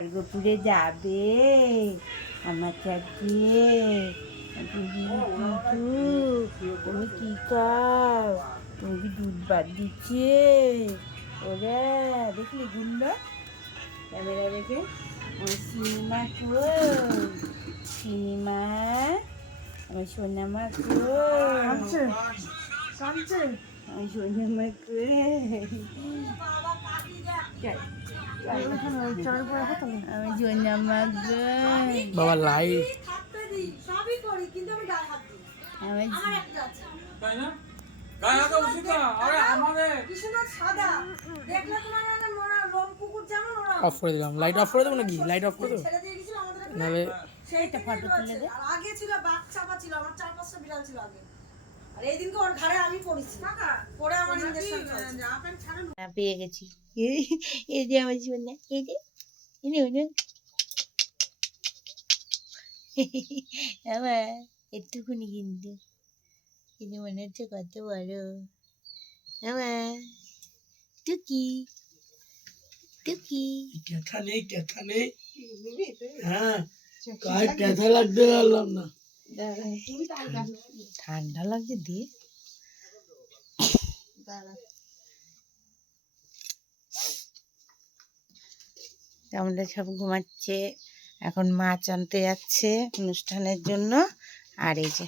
দুপুরে যাবে আমার চাচিয়ে তুমি কি খাও? তুমি কি দুধ ভাত দিচ্ছে? ওরা দেখলি গুন্ডা ক্যামেরা দেখে আমার সিনেমা কই? সিনেমা আমার সোনামা কই? আমার সোনামা কই? বাবা লাইট অফ করে দিলাম। লাইট অফ করে দেবো নাকি? লাইট অফ করে দেবো নাহলে সেইটা ফটো তুলে দে। আগে ছিল বাচ্চা ছিল, আমার 4-5টা বিড়াল ছিল আগে। আর এই দিনকে ওর ঘরে আমি পড়েছি পরে আমার ইনজেকশন পেয়ে গেছি। এই যে আমার জীবন না, এই যে আমার একটুকুনি কিন্তু কিন্তু মনে হচ্ছে কত বড় আমার টুকি টুকি। ক্যাথা নেই। হ্যাঁ ক্যাথা লাগতে পারলাম না। ঠান্ডা লাগছে দিয়ে আমরা সব ঘুমাচ্ছে। এখন মাছ আনতে যাচ্ছে অনুষ্ঠানের জন্য। আর এই যে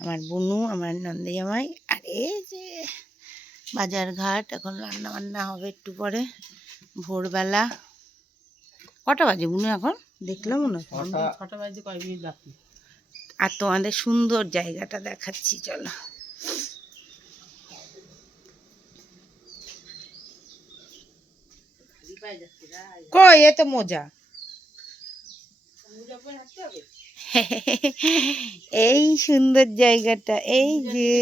আমার বুনু, আমার নন্দী জামাই, আর এই যে বাজার ঘাট। এখন রান্না বান্না হবে একটু পরে। ভোরবেলা কটা বাজে বুনু? এখন দেখলাম না, 6টা বাজে কয় মিনিট বাকি। আর তোমাদের সুন্দর জায়গাটা দেখাচ্ছি, চলো। কই এ তো মোজা। এই সুন্দর জায়গাটা, এই যে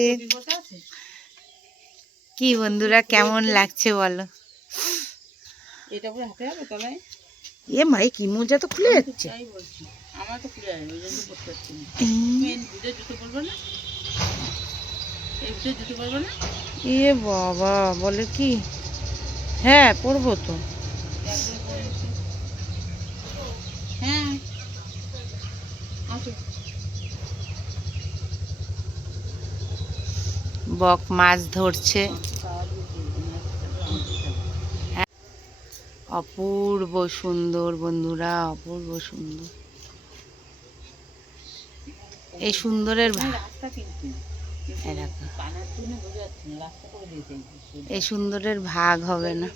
কি বন্ধুরা কেমন লাগছে বলো? এটা পুরো হাতে হবে তলায়। এ মাই কি মোজা তো খুলে যাচ্ছে। তাই বলছি, আমার তো খুলে যাবে, ওই জন্য পড়তে পারছি না। ভিডিও জুতো পরবো না, এই ভিডিও জুতো পরবো না। এ বাবা বলে কি? হ্যাঁ পরবো তো। হ্যাঁ আসো। বক মাছ ধরছে। অপূর্ব সুন্দর বন্ধুরা, অপূর্ব সুন্দর। এই সুন্দরের এই সুন্দরের ভাগ হবে না।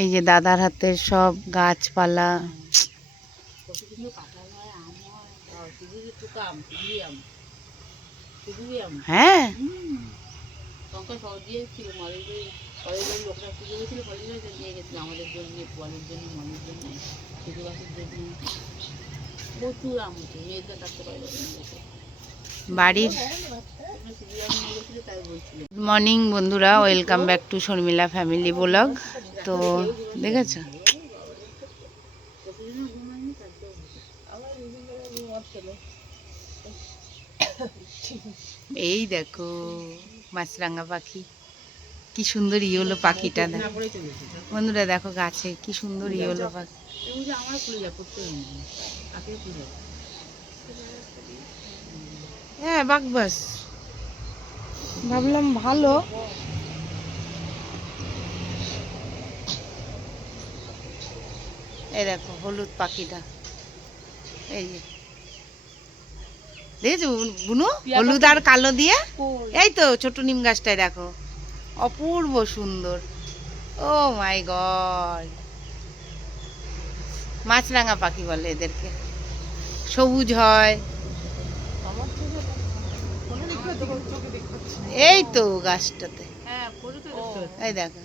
এই যে দাদার হাতের সব গাছপালা। হ্যাঁ বাড়ির। গুড মর্নিং বন্ধুরা, welcome back to Sharmila family blog. তো দেখেছ এই দেখো মাছরাঙা পাখি, কি সুন্দর ইয়েলো পাখিটা। দেখো বন্ধুরা, দেখো গাছে কি সুন্দর ইয়েলো পাখি। হ্যাঁ বাকবাস ভাবলাম ভালো। এই দেখো হলুদ পাখিটা, এই যে দেখেছো বুনু, হলুদ আর কালো দিয়ে। এই তো ছোট নিম গাছটায় দেখো, অপূর্ব সুন্দর। ও মাই গড, মাছরাঙা পাখি বলে এদেরকে। সবুজ হয়। এই তো গাছটাতে, এই দেখো।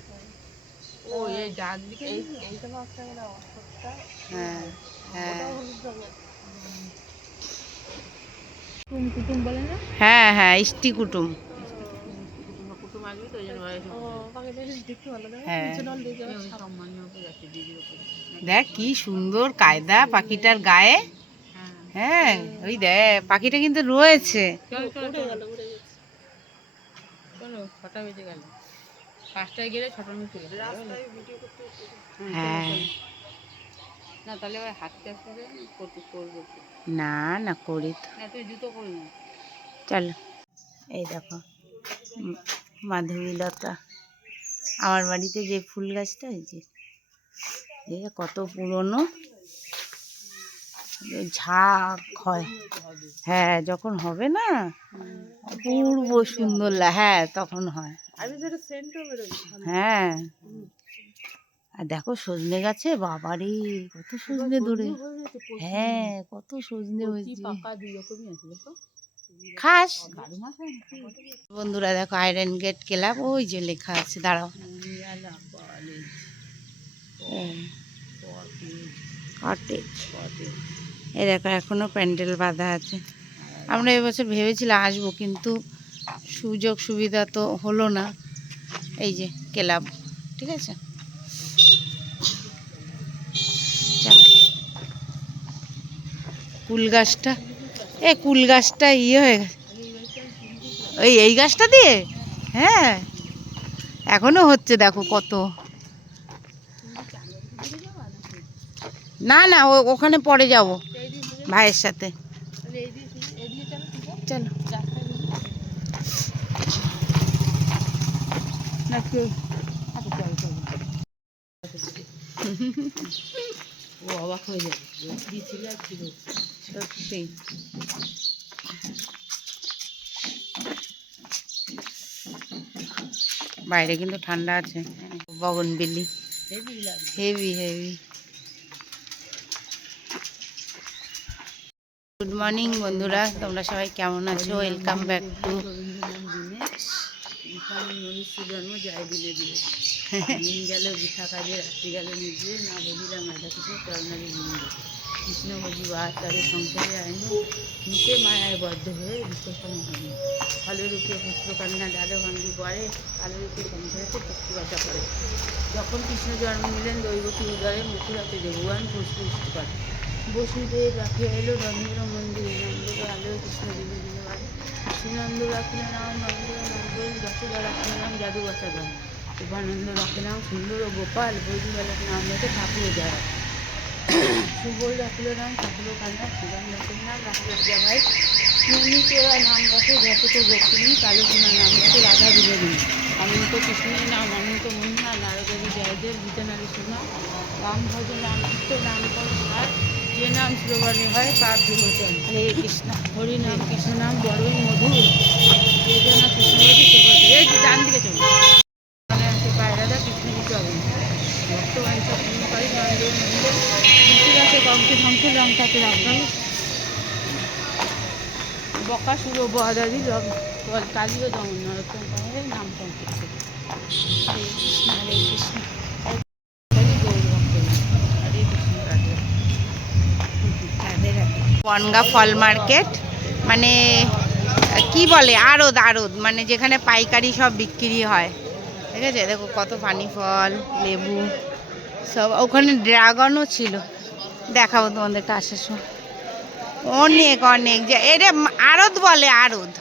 হ্যাঁ হ্যাঁ হ্যাঁ হ্যাঁ ইষ্টি কুটুম। হ্যাঁ দেখ কি সুন্দর কায়দা পাখিটার গায়ে। হ্যাঁ ওই দেখ পাখিটা কিন্তু রয়েছে। 6টা বেজে গেল, 5টায় গেলে 6টার মধ্যে চলে যাবে। হ্যাঁ না তাহলে আবার হাঁটতে আসতে করবো কি? না না করি তো, না তুই জুতো পরে না। চলো। এই দেখো মাধবীলতা, আমার বাড়িতে যে ফুল গাছটা হয়েছে এ কত পুরনো, ঝাঁক হয়। হ্যাঁ যখন হবে না পূর্ব সুন্দর হ্যাঁ তখন হয়। হ্যাঁ আর দেখো সজনে গাছে বাবারে কত সজনে ধরে, হ্যাঁ কত সজনে হয়েছে। পাকা দুই রকমই আছে দেখো। খাস বন্ধুরা দেখো আয়রন গেট ক্লাব ওই যে লেখা আছে, দাঁড়াও কটেজ। এ দেখো এখনো প্যান্ডেল বাঁধা আছে। আমরা এবছর ভেবেছিলাম আসবো কিন্তু সুযোগ সুবিধা তো হলো না। এই যে ক্লাব, ঠিক আছে চলো। কুল গাছটা কুল গাছটা ইয়ে হয়ে গেছে, এই গাছটা দিয়ে হ্যাঁ এখনো হচ্ছে দেখো কত। না না ওখানে পরে যাব ভাইয়ের সাথে, চলো। নাকি ও অবাক হয়ে যাবে, কি ছিল আর ছিল। সত্যি বাইরে কিন্তু ঠান্ডা আছে। বগনবিলি হেভি হেভি। গুড মর্নিং বন্ধুরা, তোমরা সবাই কেমন আছো? ওয়েলকাম ব্যাক টু মনুষ্য জন্ম যায় দিনে দিনে, দিন গেল বৃথা কাজে, রাত্রি গেল নিজে, না বুঝিলাম রাধা কৃষ্ণ করুণারে বিন্দু। কৃষ্ণ ভজি বা তারে সংসারে আইন, নিচে মায়ায় বদ্ধ হয়ে বিশ্বসম হইল। ফলের রূপে পুত্র কন্যা ডালে ভাঙ্গি পড়ে, কালের রূপে সংসারেতে পক্ষিবাচা করে। যখন কৃষ্ণ জন্ম নিলেন দৈবকী উদরে, মথুরাতে দেবগান পুষ্পুষ্ট করে। বসুদেব রাখিয়া এলো রন্ধের মন্দিরে, নন্দ আলো কৃষ্ণ দিনে দিনে বাড়ে। শ্রীনন্দ রাখিল নাম নন্দ নন্দন, যশোদা রাখিল নাম জাদু বাসা গান। উপানন্দ রাখে নাম সুন্দর ও গোপাল, বৈদিবালক নাম রাখে ঠাকুর যায়। সুবল রাখিল নাম ঠাকুর কান্না, শিবান রাখিল নাম রাখিল ভাই। নন্দিতোরা নাম রাখে যশোদ গোপিনী, কালকিনা নাম রাখে রাধা বিনোদিনী। অনন্ত কৃষ্ণের নাম অনন্ত মহিমা, নারদেবী জয়দেব গীতনারী সোনা। রাম ভজ নাম কৃষ্ণ নাম কর সার, যে নাম শ্রবণে হয় পাপ বিমোচন। হরে কৃষ্ণ। হরি নাম কৃষ্ণ নাম বড়ই মধুর, যে যেন কৃষ্ণবতী সেবতী। এই ডান দিকে চলো, মনে আছে পায়রাদা কৃষ্ণজি চলে। ভক্তবাঞ্ছা পূর্ণকারী নন্দ নন্দন, তুলসীদাসে কঙ্কে ধ্বংসে লঙ্কাতে রাখল। বকাসুর বদাদি কালীয় দমন, নরোত্তম পাহাড়ে নাম সংকীর্ত। হরে কৃষ্ণ হরে কৃষ্ণ। বনগা ফল মার্কেট মানে কি বলে আড়ত, আড়ত মানে যেখানে পাইকারি সব বিক্রি হয়, ঠিক আছে। দেখো কত পানি ফল, লেবু সব, ওখানে ড্রাগনও ছিল, দেখাবো তোমাদেরকে আসার সময়। অনেক অনেক যে এটা আড়ত বলে, আড়ত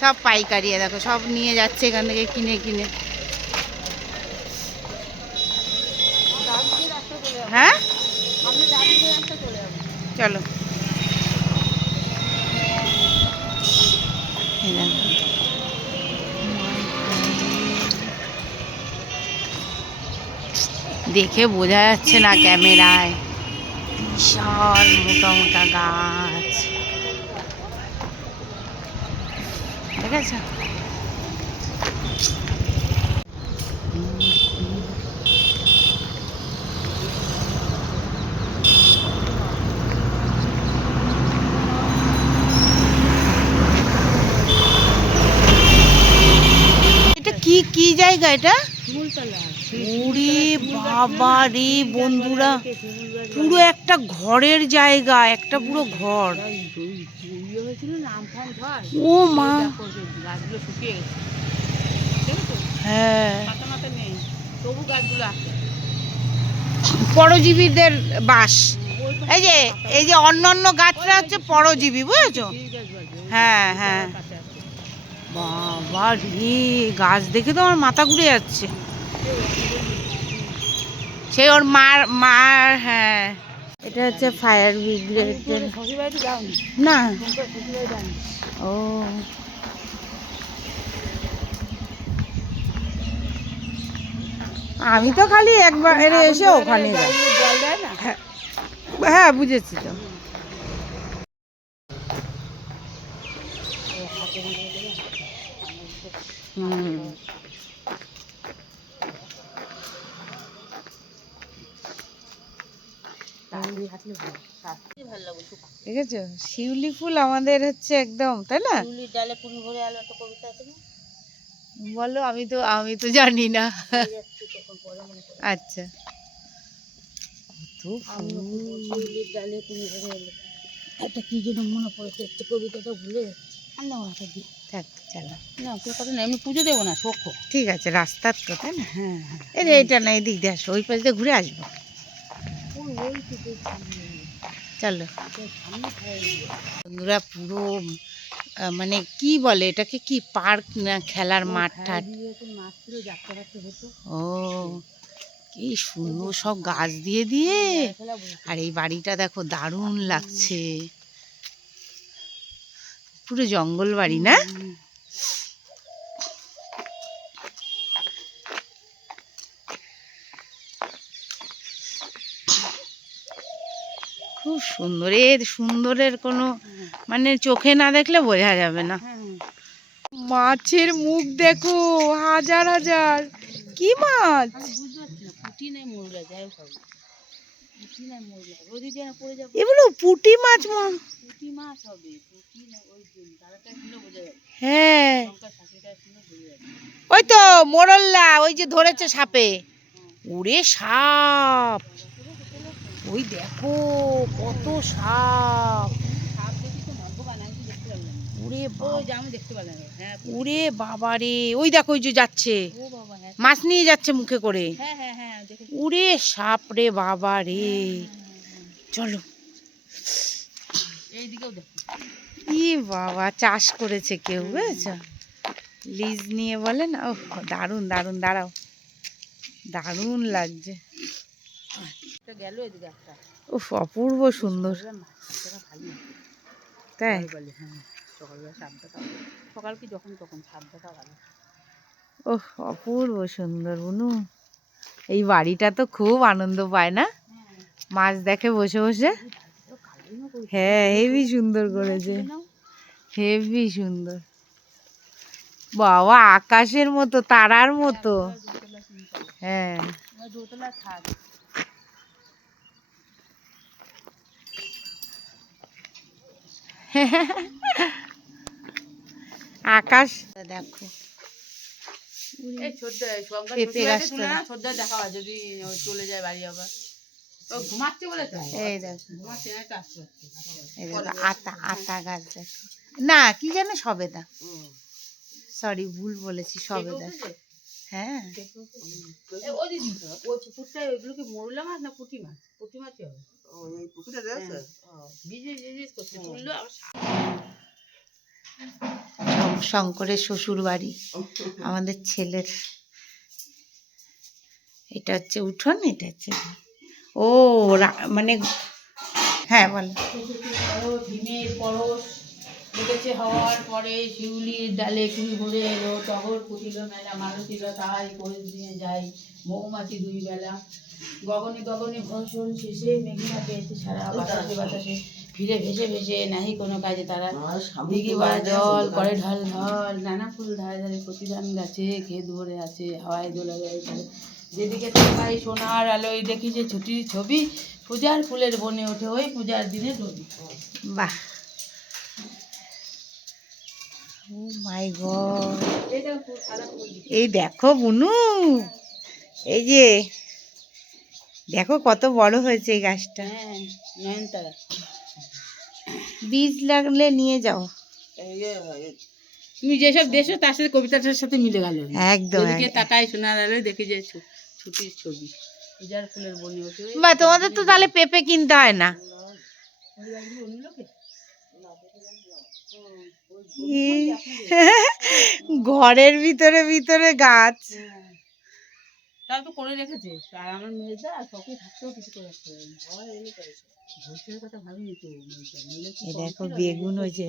সব পাইকারি। দেখো সব নিয়ে যাচ্ছে এখান থেকে কিনে কিনে। হ্যাঁ চলো। দেখে বোঝা যাচ্ছে না ক্যামেরায়, বিশাল মোটা মোটা গাছ, ঠিক আছে। এটা কি কি জায়গা এটা? ওরে বাবা রে বন্ধুরা, পুরো একটা ঘরের জায়গা, একটা পুরো ঘর। ও মা, গাছগুলো শুকিয়ে গেছে, হ্যাঁ তবু গাছগুলো আছে। পরজীবীদের বাস। এই যে অন্য অন্য গাছটা হচ্ছে পরজীবী, বুঝেছো? হ্যাঁ হ্যাঁ বাবা রে, গাছ দেখে তো আমার মাথা ঘুরে যাচ্ছে। সেই ওর মার হ্যাঁ, এটা হচ্ছে ফায়ার ব্রিগেডের। শ্বশুরবাড়িতে যাওনি? না। শ্বশুরবাড়ি যাওনি? ও, আমি তো খালি একবার এসে ওখানে যাই। জল দেয় না? হ্যাঁ, হ্যাঁ বুঝেছি তো। হুম, দেখেছো শিউলি ফুল আমাদের হচ্ছে একদম, তাই না? শিউলির ডালে কুড়ি ভরে আলো একটা কবিতা আছে না? বলো, আমি তো জানি না। আচ্ছা, শিউলির ডালে কুড়ি ভরে এলো, একটা কি যেন মনে পড়েছে, একটা কবিতাটা ভুলে যাচ্ছে। আল্লাহ মাথা দিয়ে থাক চলো। না, তোর কথা না, এমনি পুজো দেবো না, শোক। ঠিক আছে, রাস্তার তো, তাই না? হ্যাঁ হ্যাঁ, এইটা না, এদিক দিয়ে আসো, ওই পাশ দিয়ে ঘুরে আসবো। চলো বন্ধুরা, পুরো মানে কি বলে এটাকে, কি পার্ক না খেলার মাঠ টাঠ? মাছ ছিল, যাত্রা বাচ্চা হতো। ও, কি সুন্দর সব গাছ দিয়ে দিয়ে। আর এই বাড়িটা দেখো, দারুণ লাগছে, পুরো জঙ্গল বাড়ি না? খুব সুন্দর, সুন্দরের কোনো মানে চোখে না দেখলে বোঝা যাবে না। মাছের মুখ দেখো, হাজার হাজার। কি মাছ? পুঁটি নাই মরলা, যাই হোক পুঁটি নাই মরলা, রোদি দিয়ে পড়ে যাবে। এগুলো পুঁটি মাছ পুঁটি মাছ হবে, পুঁটি না, ওই জন্য তারাটা শুনে বোঝা যাবে। হ্যাঁ, লঙ্কা শাকিটা শুনে বোঝা যাবে। ওই তো মোরল্লা, ওই যে ধরেছে সাপে। ওরে সাপ, ওই দেখো কত সাপ। সাপ দেখি তো ভগবান, আমি তো দেখতে পারলাম না। ওরে ওই যে আমি দেখতে পারলাম না। হ্যাঁ, ওরে বাবা রে, ওই দেখো ওই যে যাচ্ছে, ও বাবা, হ্যাঁ মাছ নিয়ে যাচ্ছে মুখে করে। হ্যাঁ হ্যাঁ হ্যাঁ, দেখেছি। ওরে সাপ রে বাবা রে। চলো, এইদিকেও দেখো। ই বাবা, চাষ করেছে কেউ, বুঝেছো? লিজ নিয়ে বলে না। ও দারুণ দারুণ, দাঁড়াও, দারুণ লাগছে। গেল এদিকে একটা। উফ, অপূর্ব সুন্দর। ভালো তাই? বলে, হ্যাঁ সকালবেলা সাপ দেখা, সকাল কি যখন তখন সাপ দেখা ভালো। ওহ, অপূর্ব সুন্দর বুনু। এই বাড়িটা তো খুব আনন্দ পায় না, মাছ দেখে বসে বসে। হ্যাঁ, হেভি সুন্দর করেছে, হেভি সুন্দর। বাবা, আকাশের মতো, তারার মতো। হ্যাঁ, দোতলা ছাদ। আকাশ দেখো। এই ছোট্ট পেঁপে গাছটা দেখা হয় যদি ও চলে যায় বাড়ি, আবার ও ঘুমাচ্ছে বলে তো। এই দেখো, ঘুমাচ্ছে না, একটা আসতে আসতে। এই দেখো, আতা গাছ দেখো। না, কি জানে, সবেদা। সরি, ভুল বলেছি, সবেদা। হ্যাঁ, ওই দিদি, ওই পুকুরটায় ওইগুলো কি মরলা মাছ না পুঁটি মাছ? পুঁটি মাছই হবে। বিজিস বিজিস করছে, তুললো আবার। শঙ্করের শ্বশুর বাড়ি আমাদের ছেলের। এটা হচ্ছে উঠোন, এটা হচ্ছে ও মানে হ্যাঁ বলো। ডিমের পরশ লেগেছে হওয়ার পরে, শিউলির ডালে কুড়ি ভরে এলো, টগর ফুটিল মেলা, মালতীর তাহাই করে দিয়ে যাই, মৌমাছি দুই বেলা, গগনে গগনে ভর্ষণ শেষে, মেঘনা পেয়েছে সারা, বাতাসে বাতাসে ফিরে ভেসে ভেসে, নাহি কোনো কাজে তারা, দিঘি ভরা জল করে ঢল ঢল, নানা ফুল ধারে ধারে, প্রতিদান গাছে ক্ষেত ভরে আছে, হাওয়ায় দোলা যায় চলে, যেদিকে তাকাই সোনার আলোয় দেখি যে ছুটির ছবি, পূজার ফুলের বনে ওঠে ওই পূজার দিনে রবি। বাহ, ও মাই গড। এই দেখো বুনু, এই যে দেখো কত বড় হয়েছে এই গাছটা। হ্যাঁ, নয়নতারা। বীজ লাগলে নিয়ে যাও। তুমি যেসব দেশো তার সাথে কবিতাটার সাথে মিলে গেল। একদম, এদিকে তাকাই সোনার আলোয় দেখি যে ছুটির ছবি, পূজার ফুলের বনে ওঠে। বা তোমাদের তো তাহলে পেঁপে কিনতে হয় না। ওই গাছগুলো অন্য লোকে? ঘরের ভিতরে ভিতরে গাছ। তাও তো করে রেখেছে। আর আমার মেয়েটা সবই থাকতেও কিছু করে রাখতে পারেনি। ভবিষ্যতের কথা ভাবিনি তো মেয়েটা। নইলে কি এই কম দেখো ছিল? বেগুন হয়েছে,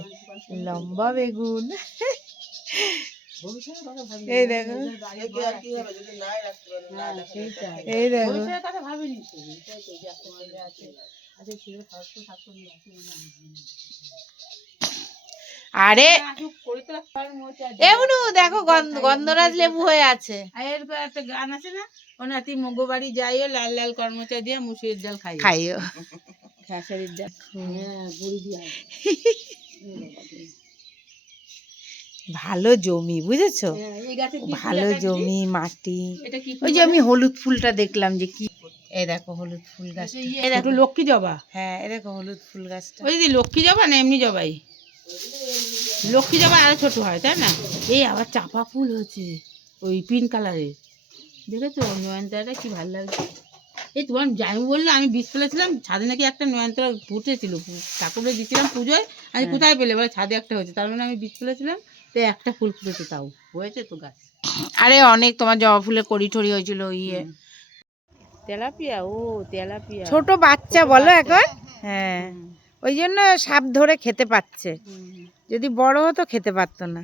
লম্বা বেগুন। ভবিষ্যতের কথা ভাবিনি। এই দেখো, ওদের বাড়ি ঘর আছে। হ্যাঁ, সেইটাই। এই দেখো। ভবিষ্যতের কথা ভাবিনি তো। এটাই তো যে একটা ছেলে আছে। আচ্ছা ছেলে থাকতো থাকতো না। আরে আসুক করে তো রাখতে পারবো মনে হচ্ছে আর এমনু দেখো গন্ধরাজ লেবু হয়ে আছে। আর এরপর একটা গান আছে না, ও নাতি মগো বাড়ি যাইও লাল লাল কর্মচা দিয়ে মুসুরির ডাল খাইও। খাইও। খেসারির ডাল। হ্যাঁ, বড়ি দিয়া। ভালো জমি বুঝেছো, হ্যাঁ, এই গাছে কি ফুল ভালো এটা দিদি? জমি মাটি। এটা কি ওই ফুল যে বলে? আমি হলুদ ফুলটা দেখলাম যে কি, এই দেখো হলুদ ফুল গাছ। এই দেখো লক্ষ্মী জবা। হ্যাঁ এই দেখো হলুদ ফুল গাছটা। ওই দিদি লক্ষ্মী জবা না এমনি জবাই? লক্ষ্মী জবা আরো ছোট হয় তাই না? এই আবার চাপা ফুল হচ্ছে ওই পিঙ্ক কালারের, দেখেছো নয়নতারাটা কি ভালো লাগছে। এই তোমার জামি বললো আমি বীজ ফেলেছিলাম ছাদে নাকি একটা নয়নতারা ফুটেছিল, ঠাকুরে দিয়েছিলাম পুজোয়, আমি কোথায় পেলে বলে ছাদে একটা হয়েছে, তার মানে আমি বীজ ফেলেছিলাম তো একটা ফুল ফুটেছে, তাও হয়েছে তো গাছ। আরে অনেক তোমার জবা ফুলের কড়ি টড়ি হয়েছিল ইয়ে। তেলাপিয়া, ও তেলাপিয়া ছোট বাচ্চা ছোট বলো বাচ্চা। এখন। হ্যাঁ ওই জন্য সাপ ধরে খেতে পাচ্ছে, যদি বড় হতো খেতে পারতো না।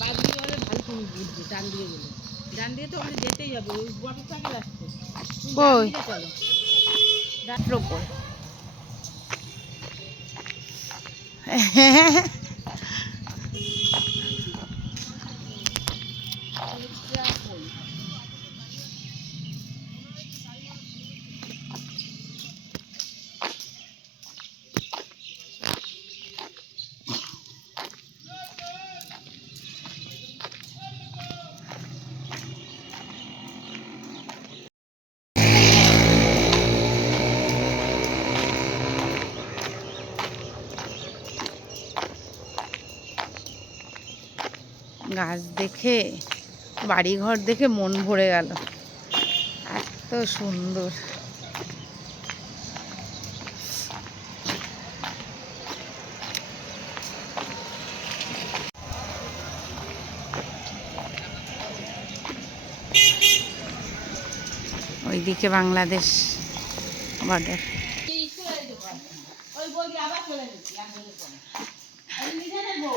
বাবলি বলে ভালো তুমি বুঝবে, ডান দিয়ে গেলে ডান দিয়ে তো আমাদের যেতেই হবে, ওই বটর সাইকেল আসছে, তুমি ডান কই দিকে চলো। ডাকর উপর। গাছ দেখে বাড়িঘর দেখে মন ভরে গেল, এত সুন্দর। ওইদিকে বাংলাদেশ বর্ডার। ওই বই আবার চলে গেছি একজনের পরে, আমি নিজে নেবো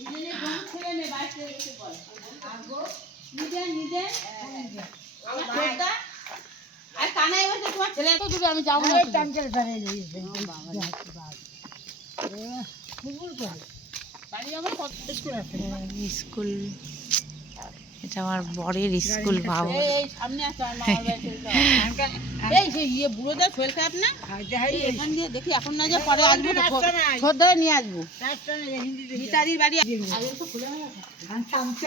নিজে নেবো ছেলে মেয়ে বাইরে চলে গেছে বলে আগো নিজে নিজে আমার ছোটদা আর কানাই বলছে তোমার ছেলে তো দিবে, আমি যাবো না বাড়ি যাবো স্কুল, এটা আমার বরের স্কুল ভাবো। এই সামনে আসো আমার মামার বাড়ি চলে এই যে ইয়ে বুড়োদের শরীর খারাপ না, এই এখান দিয়ে দেখি এখন না যা পরে আসবো ছোট ধরে নিয়ে আসবো গীতাদির বাড়ি আগে তো খুলে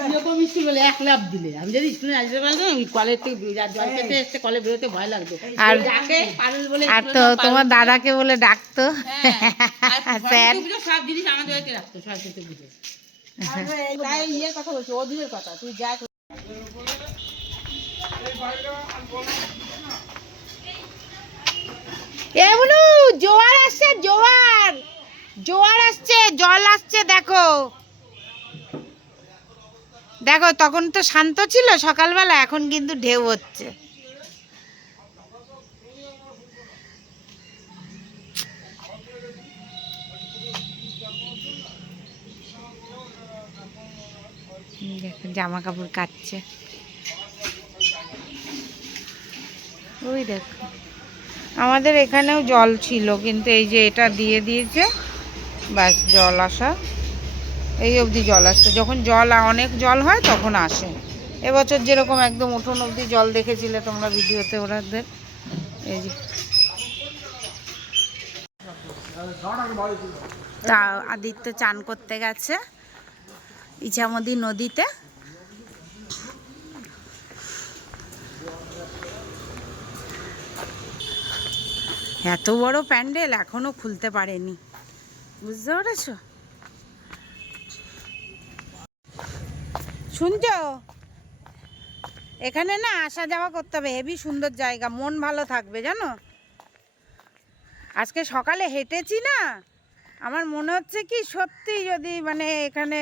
এরকম স্কুল বলে এক লাভ দিলে আমি যদি স্কুলে আসতে পারতাম ওই কলেজ থেকে জল খেতে এসছে কলে বেরোতে ভয় লাগতো, আর ডাকে পারুল বলে আর তো তোমার দাদাকে বলে ডাকতো স্যার। সব জিনিস আমাদের বাড়িতে রাখতো সরস্বতী পুজো, তাই ইয়ের কথা বলছি ওদিনের কথা, তুই যা এমনু জোয়ার আসছে, জোয়ার জোয়ার আসছে, জল আসছে দেখো দেখো। তখন তো শান্ত ছিল সকালবেলা, এখন কিন্তু ঢেউ হচ্ছে। দেখো জামা কাপড় কাচ্ছে, ওই দেখো। আমাদের এখানেও জল ছিল কিন্তু এই যে এটা দিয়ে দিয়েছে, ব্যাস জল আসা এই অবধি জল আসতো, যখন জল অনেক জল হয় তখন আসে। এবছর যেরকম একদম উঠোন অবধি জল দেখেছিলে তোমরা ভিডিওতে ওরাদের। এই যে তা আদিত্য চান করতে গেছে ইছামতি নদীতে। এত বড় প্যান্ডেল এখনো খুলতে পারেনি, বুঝতে পেরেছো? শুনছো, এখানে না আসা যাওয়া করতে হবে, হেবি সুন্দর জায়গা, মন ভালো থাকবে জানো। আজকে সকালে হেঁটেছি না, আমার মনে হচ্ছে কি সত্যি যদি মানে এখানে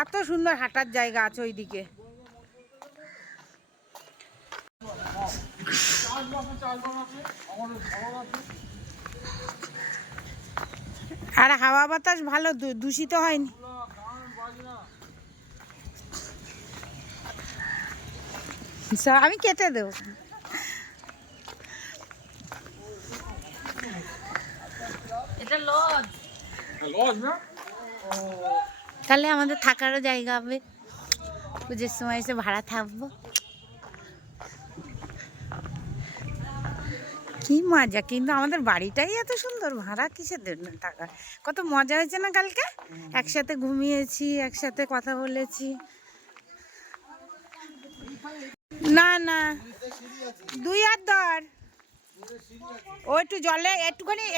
এত সুন্দর হাঁটার জায়গা আছে ওইদিকে। আর হাওয়া বাতাস ভালো, দূষিত হয়নি। আমি কেটে দেবো। এটা লজ। লজ না? তাহলে আমাদের থাকারও জায়গা হবে, পুজোর সময় এসে ভাড়া থাকবো। কি মজা, কিন্তু আমাদের বাড়িটাই এত সুন্দর, ভাড়া কিসের জন্য টাকা। কত মজা হয়েছে না কালকে, একসাথে ঘুমিয়েছি, একসাথে কথা বলেছি। না না, 2 হাত ধর। ও একটু জলে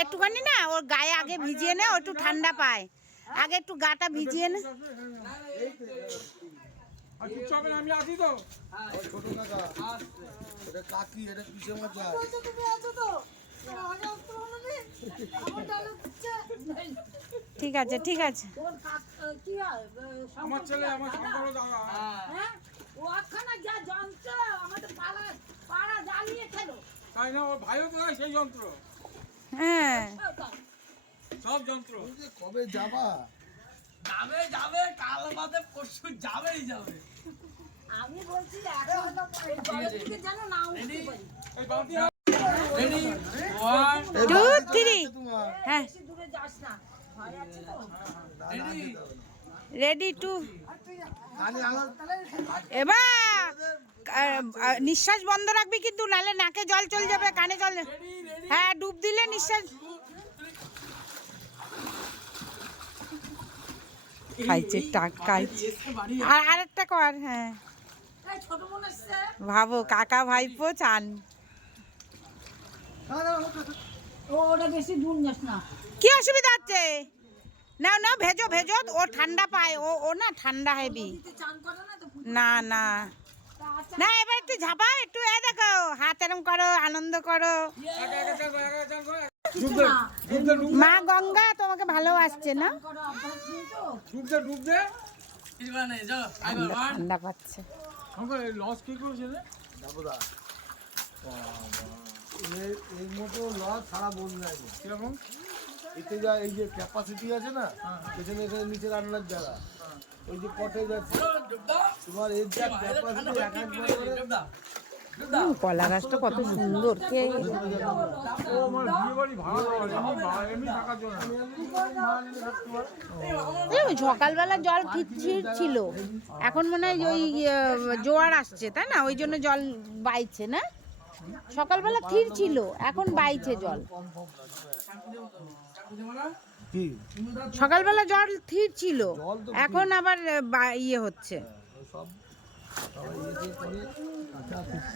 একটুখানি না, ওর গায়ে আগে ভিজিয়ে নে, ও একটু ঠান্ডা পায়, আগে একটু গাটা ভিজিয়ে নে। আমি আছি তো। ঠিক আছে ঠিক আছে। আমার ছেলে আমার সম্পর্ক দাদা। তাই না, ওর ভাইও তো সেই যন্ত্র, হ্যাঁ সব যন্ত্র। কবে যাবা? যাবে কাল বাদে পরশু যাবেই যাবে। আমি বলছি জানো না উঠতে পারি। এই বালতি রেডি 2 3 হ্যাঁ বেশি দূরে যাস না, ভয় আছে তো। Ready to. এবার নিঃশ্বাস বন্ধ রাখবি কিন্তু, নাহলে নাকে জল চলে যাবে, কানে জল। হ্যাঁ ডুব দিলে নিঃশ্বাস। খাইছে টাক খাইছে। আর আরেকটা কর। হ্যাঁ এই ছোট বোন এসছে। ভাবো কাকা ভাইপো চান। ওটা বেশি দূর যাস না। কি অসুবিধা হচ্ছে? নাও নাও, ভেজো ভেজো, ও ঠান্ডা পায়, ও না ঠান্ডা হেবি। চান করে না তো। না না না, এবার একটু ঝাপা, একটু এ দেখো, হাত এরম করো, আনন্দ করো। মা গঙ্গা তোমাকে ভালোবাসছে না? ডুব দে। ঠান্ডা পাচ্ছে। লস কি করেছে রে? এর মতো লজ সারা বন যায় না। কিরকম? এতে যা এই যে ক্যাপাসিটি আছে না, পেছনে এখানে নিচে রান্নার জায়গা, ওই যে কটেজ আছে, তোমার এর যা ক্যাপাসিটি এক কলা গাছটা কত সুন্দর। কে ও আমার বিয়ে বাড়ি ভাড়া দেওয়া, এমনি থাকার জন্য। সকালবেলা জল ঠিক ছিল, এখন মনে হয় ওই জোয়ার আসছে, তাই না? ওই জন্য জল বাইছে না। সকালবেলা থির ছিল, এখন বাইছে জল। কি সকালবেলা জল স্থির ছিল, এখন আবার ইয়ে হচ্ছে। সব সবাই ইয়ে করে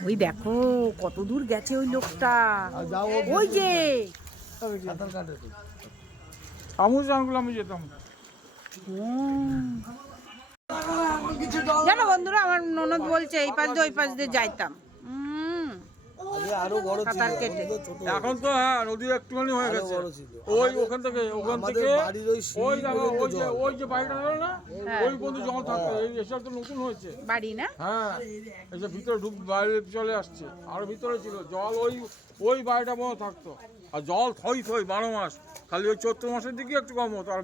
ওই দেখো কত দূর গেছে ওই লোকটা, আর যাও ওই যে সাঁতার কাটে তো। আমুল জানগুলো আমি যেতাম। জানো বন্ধুরা, আমার ননদ বলছে এই পাশ দিয়ে ওই পাশ দিয়ে যাইতাম। আগে আরো বড় ছিল, সাঁতার কেটে। এখন তো ছোট এখন তো হ্যাঁ, নদী একটুখানি হয়ে গেছে। বড় ছিল। ওই ওখান থেকে আমাদের বাড়ির ওই সিঁড়ি ওই দেখো, পর্যন্ত জল। ওই যে বাড়িটা হলো না, হ্যাঁ। ওই পর্যন্ত জল থাকতো। এসব তো নতুন হয়েছে। বাড়ি না? হ্যাঁ, এই যে ভিতরে বাইরে চলে আসছে, আরো ভিতরে ছিল জল, ওই বাড়িটা বন্ধ থাকতো। আর জল থই 12 মাস, খালি ওই চৈত্র মাসের দিকে একটু কম হতো। আর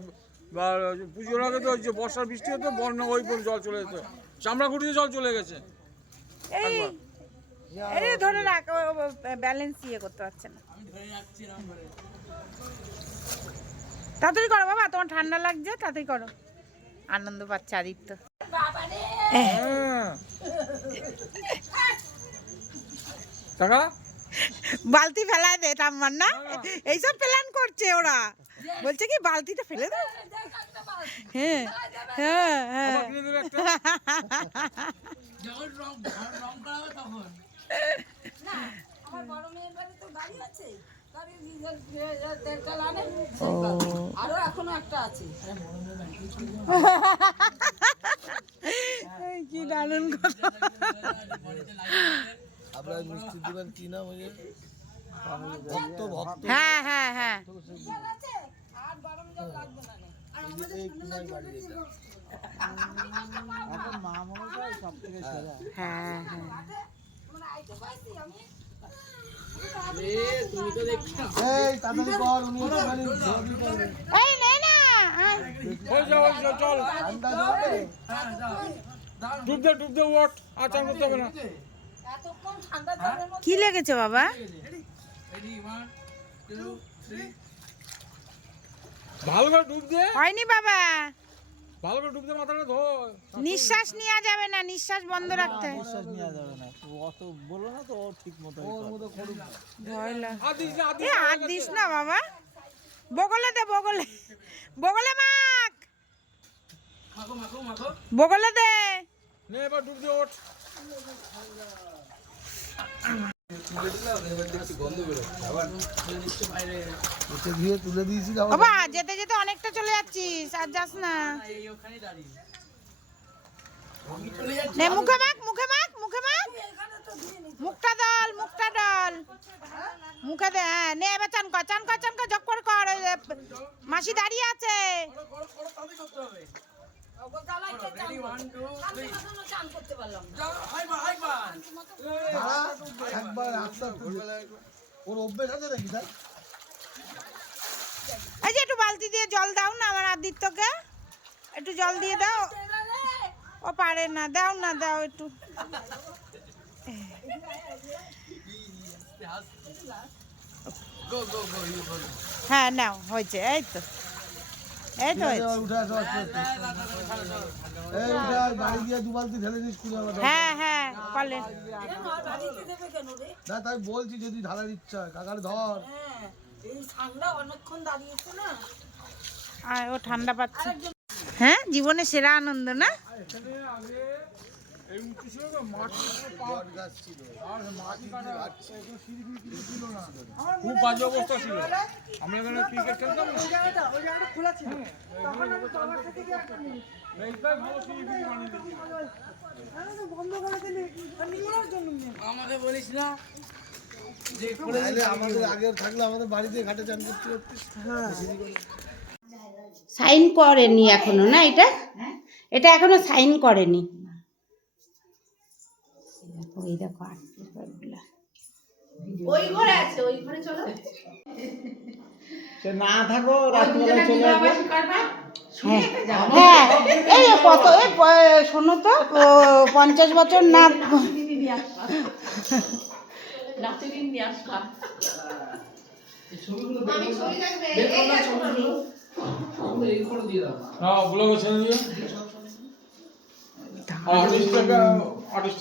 পুজোর আগে তো ওই যে বর্ষার বৃষ্টি হতো, বন্যা ওই পর্যন্ত জল চলে যেত। চামড়াকুটিতে জল চলে গেছে এই একবার। আরে ধরে রাখ, ব্যালেন্স ইয়ে করতে পারছে না। তাড়াতাড়ি করো বাবা, তোমার ঠান্ডা লাগছে, তাড়াতাড়ি করো। আনন্দ পাচ্ছে আদিত্য। হ্যাঁ। টাকা বালতি ফেলায় দে ঠাম্মার না, এইসব প্ল্যান করছে ওরা। বলছে কি বালতিটা ফেলে দাও। হ্যাঁ হ্যাঁ হ্যাঁ। আবার কিনে দেবে একটা। যখন রং করাবে তখন। না, আমার বড় মেয়ের বাড়ি তো গাড়ি আছে। গাড়ির তেল আনে। আরো এখনো একটা আছে। কি দারুণ কথা। আপনার মিষ্টি দিবেন কি নাম ওই যে ভক্ত ভক্ত হ্যাঁ হ্যাঁ হ্যাঁ। আছে আর বড় এই কুমার বাড়ি এটা। হ্যাঁ হ্যাঁ এই তাড়াতাড়ি কর, উনি একটুখানি ঝগড়ি করবে। এই নে না আয়। ওই যা চল ঠান্ডা জলে ডুব দে ওঠ আর চান করতে হবে না। এতক্ষণ ঠান্ডা জলের মধ্যে কি লেগেছে বাবা? ভালো করে ডুব দে, হয়নি বাবা, ভালো করে ডুব দে, মাথাটা ধো। নিঃশ্বাস নেওয়া যাবে না, নিঃশ্বাস বন্ধ রাখতে হয়। ওর মতো করুক। ভয় লাগে। আর দিস না, আর দিস এ না। হাত দিস না বাবা, বগলে দে, বগলে বগলে মাখ, বগলে দে। নে এবার ডুব দে, ওঠ। ওকে ধুয়ে তুলে দিয়েছি আবার। বাবা যেতে যেতে অনেকটা চলে যাচ্ছিস, আর যাস না। নে মুখে মাখ, মুখে মাখ, মুখে মাখ, মুখটা ডল, মুখটা ডল, মুখে দে। হ্যাঁ নে এবার চান কর, চান কর, চান কর, ঝক করে কর। ওই যে মাসি দাঁড়িয়ে আছে। চান করতে পারলাম না। দাঁড়া, একবার আস্তে আস্তে দে। ওর অভ্যেস আছে নাকি তাই? এই যে একটু বালতি দিয়ে জল দাও না আমার আদিত্যকে, একটু জল দিয়ে দাও। ও পারে না, দাও না, দাও একটু। হ্যাঁ নাও, হয়েছে। এই তো, এই তো হয়েছে। এবার উঠে আসো আস্তে আস্তে। এই উঠে আয়, বাড়ি গিয়ে 2 বালতি ঢেলে দিস কুড়ে আমার। হ্যাঁ হ্যাঁ কলে। বাড়িতে দেবে কেন রে? না তাই বলছি যদি ঢালার ইচ্ছা হয়, কাকার ধর। হ্যাঁ, এই ঠান্ডা অনেকক্ষণ দাঁড়িয়েছে না। আর ও ঠান্ডা পাচ্ছে। হ্যাঁ জীবনে সেরা আনন্দ না? এখানে আগে এই উঁচু ছিল তো, মাটি বট গাছ ছিল। আর মাটি কাটা কোনো সিঁড়ি ফিড়ি কিছু ছিল না। খুব বাজে অবস্থা ছিল। আমরা এখানে ক্রিকেট খেলতাম না। এইটাই ভালো সিঁড়ি ফিড়ি বানিয়ে দিয়েছিল। নাহলে আমাদের আগের থাকলে আমাদের বাড়িতে ঘাটে চান করতে করতে। সাইন করেনি এখনো না? এটা এটা এখনো সাইন করেনি। ওই দেখো পেপারগুলো। ওই ঘরে আছে, ওই ঘরে চলো। সে না থাকো রাত্রিবেলা চলে আসবে। হ্যাঁ এই কত শোনো তো, 50 বছর না।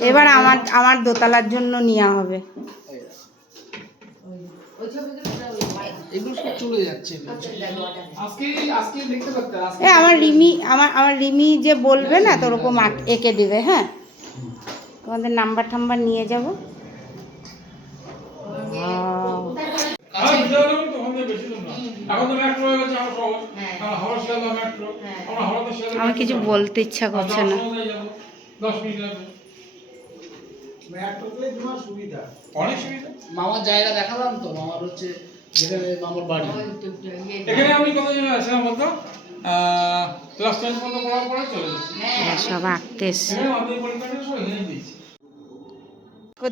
এবার আমার দোতলার জন্য নেওয়া হবে। আমার রিমি যে বলবে না তো ওরকম এঁকে দেবে। হ্যাঁ তোমাদের নাম্বার টাম্বার নিয়ে যাব। আমার কিছু বলতে ইচ্ছা করছে না। অনেক সুবিধা। মামার জায়গা দেখালাম তো, মামার হচ্ছে যেখানে মামার বাড়ি। এখানে আমি কতজন আছিলাম বলতো, ক্লাস 10 পর্যন্ত পড়ার পরে চলে গেছি। সব আঁকতে এসছে। এখানে মাধ্যমিক পরীক্ষাটা সব এখানে দিয়েছি।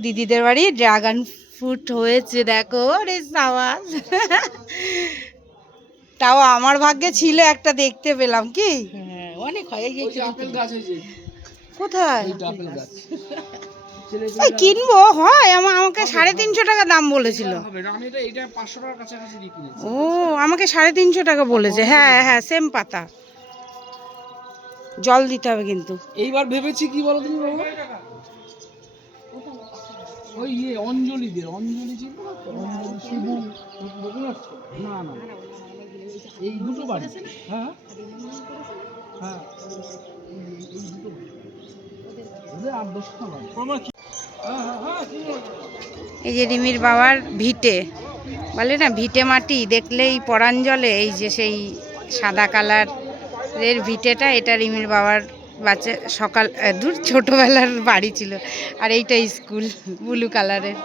দিদিদের বাড়ি ড্রাগন ফ্রুট হয়েছে, দেখো রে সাওয়াজ। তাও আমার ভাগ্যে ছিল একটা, দেখতে পেলাম। কি অনেক হয়। এই যে আপেল গাছ হয়েছে, কোথায়? আপেল গাছ এই কিনবো হয়? আমাকে 350 টাকা দাম বলেছিল। হবে না, আমি এটা 500 টাকার কাছাকাছি দিয়ে কিনেছি। ও আমাকে 350 টাকা বলেছে। হ্যাঁ হ্যাঁ সেম পাতা। জল দিতে হবে কিন্তু। এইবার ভেবেছি কি বলো তুমি বাবা, ওই অঞ্জলিদের, অঞ্জলি ছিল না তো? অঞ্জলি শিবু না না, এই দুটো বাড়ি। হ্যাঁ হ্যাঁ এই দুটো বাড়ি, ওদের 8-10টা বাড়ি। এই যে রিমির বাবার ভিটে, বলে না ভিটে মাটি দেখলেই পরাণ জ্বলে। এই যে সেই সাদা কালারের ভিটেটা, এটা রিমির বাবার বাচ্চা সকাল দূর ছোটবেলার বাড়ি ছিল। আর এইটা স্কুল, ব্লু কালারের।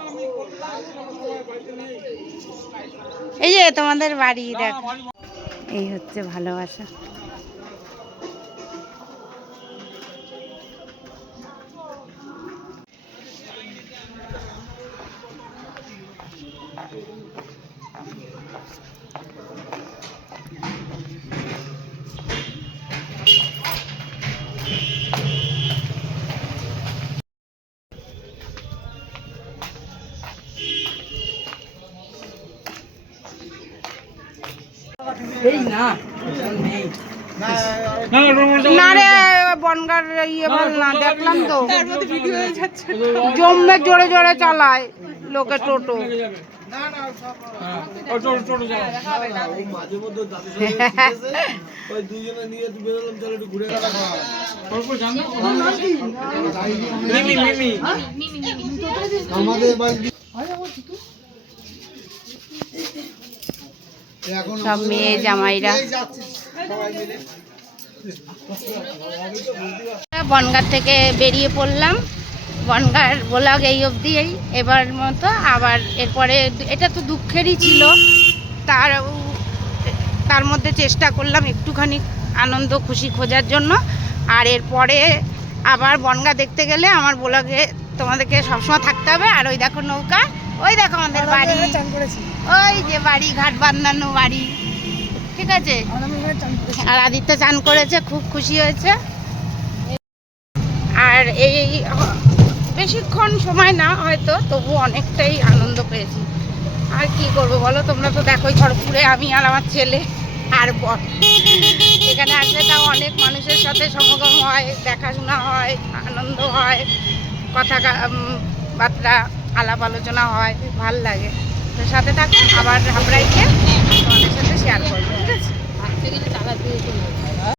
এই যে তোমাদের বাড়ি দেখো। এই হচ্ছে ভালোবাসা। না রে বনগার ইয়ে বল না, দেখলাম তো জম্মে জোরে জোরে চালায় লোকে টোটো। ওই মাঝে মধ্যে দাদুর সাথে শিখেছে, ওই দুজনে নিয়ে একটু বেরোলাম, চলো একটু ঘুরে দেখা আমাদের বাড়ি এখন সব মেয়ে জামাইরা বনগাঁ থেকে বেরিয়ে পড়লাম। বনগাঁর ব্লগ এই অবধি, এবার মতো আবার এরপরে এটা তো দুঃখেরই ছিল, তার মধ্যে চেষ্টা করলাম একটুখানি আনন্দ খুশি খোঁজার জন্য। আর এরপরে আবার বনগাঁ দেখতে গেলে আমার ব্লগে তোমাদেরকে সবসময় থাকতে হবে। আর ওই দেখো নৌকা, ওই দেখো আমাদের বাড়ি, ওই যে বাড়ি ঘাট বান্ধানো বাড়ি, ঠিক আছে। আর আদিত্য চান করেছে, খুব খুশি হয়েছে। আর এই বেশিক্ষণ সময় না হয়তো, তবু অনেকটাই আনন্দ পেয়েছি। আর কি করবো বলো, তোমরা তো দেখোই খড়গপুরে আমি আর আমার ছেলে আর বর। এখানে আসলে তাও অনেক মানুষের সাথে সমাগম হয়, দেখাশোনা হয়, আনন্দ হয়, কথা বার্তা আলাপ আলোচনা হয়, ভাল লাগে। তো সাথে থাকো, আবার আমরা তোমাদের সাথে শেয়ার করবো, ঠিক আছে।